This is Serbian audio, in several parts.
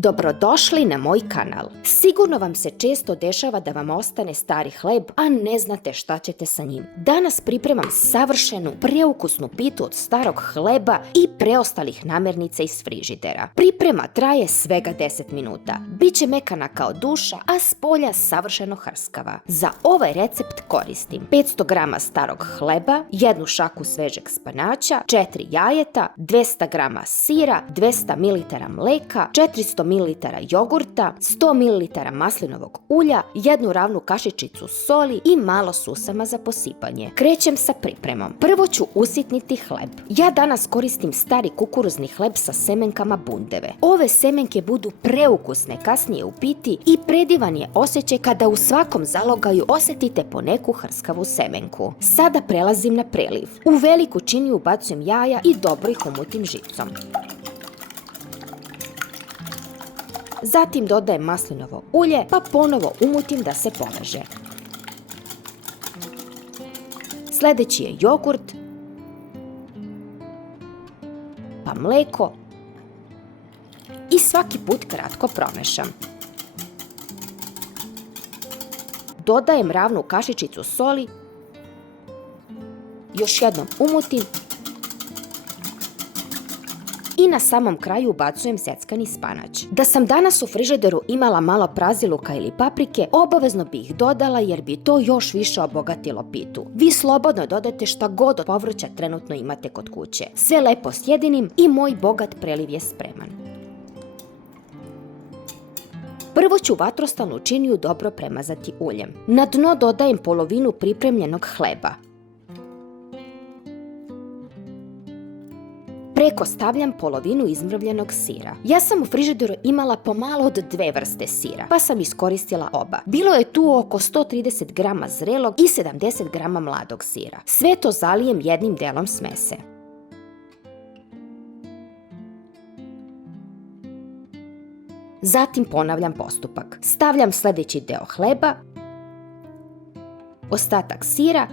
Dobrodošli na moj kanal. Sigurno vam se često dešava da vam ostane stari hleb, a ne znate šta ćete sa njim. Danas pripremam savršenu, preukusnu pitu od starog hleba i preostalih namirnica iz frižidera. Priprema traje svega 10 minuta. Biće mekana kao duša, a s polja savršeno hrskava. Za ovaj recept koristim 500 g starog hleba, 1 šaku svežeg spanaća, 4 jajeta, 200 g sira, 200 ml mleka, 400 ml jogurta, 100 ml maslinovog ulja, 1 ravnu kašičicu soli i malo susama za posipanje. Krećem sa pripremom. Prvo ću usitniti hleb. Ja danas koristim stari kukuruzni hleb sa semenkama bundeve. Ove semenke budu preukusne kasnije u piti i predivan je osjećaj kada u svakom zalogaju osjetite po neku hrskavu semenku. Sada prelazim na preliv. U veliku činiju ubacujem jaja i dobro ih umutim žicom. Zatim dodajem maslinovo ulje, pa ponovo umutim da se poveže. Sljedeći je jogurt, pa mleko i svaki put kratko promešam. Dodajem ravnu kašičicu soli, još jednom umutim i na samom kraju ubacujem seckani spanać. Da sam danas u frižideru imala malo praziluka ili paprike, obavezno bi ih dodala jer bi to još više obogatilo pitu. Vi slobodno dodajte šta god od povrća trenutno imate kod kuće. Sve lepo sjedinim i moj bogat preliv je spreman. Prvo ću vatrostalnu činiju dobro premazati uljem. Na dno dodajem polovinu pripremljenog hleba. Preko stavljam polovinu izmrvljenog sira. Ja sam u frižideru imala pomalo od 2 vrste sira, pa sam iskoristila oba. Bilo je tu oko 130 g zrelog i 70 g mladog sira. Sve to zalijem jednim delom smese. Zatim ponavljam postupak. Stavljam sljedeći deo hleba, ostatak sira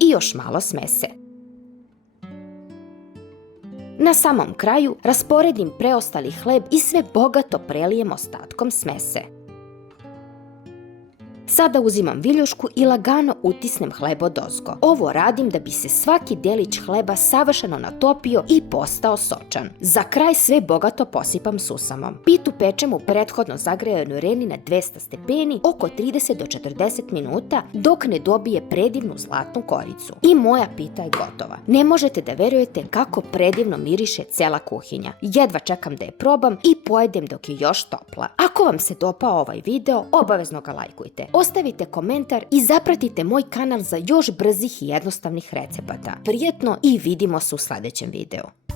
i još malo smese. Na samom kraju rasporedim preostali hleb i sve bogato prelijem ostatkom smese. Sada uzimam viljušku i lagano utisnem hleb odozgo. Ovo radim da bi se svaki delić hleba savršeno natopio i postao sočan. Za kraj sve bogato posipam susamom. Pitu pečem u prethodno zagrejanoj reni na 200 stepeni oko 30 do 40 minuta dok ne dobije predivnu zlatnu koricu. I moja pita je gotova. Ne možete da verujete kako predivno miriše cela kuhinja. Jedva čekam da je probam i pojedem dok je još topla. Ako vam se dopao ovaj video, obavezno ga lajkujte. Ostavite komentar i zapratite moj kanal za još brzih i jednostavnih recepata. Prijetno i vidimo se u sljedećem videu.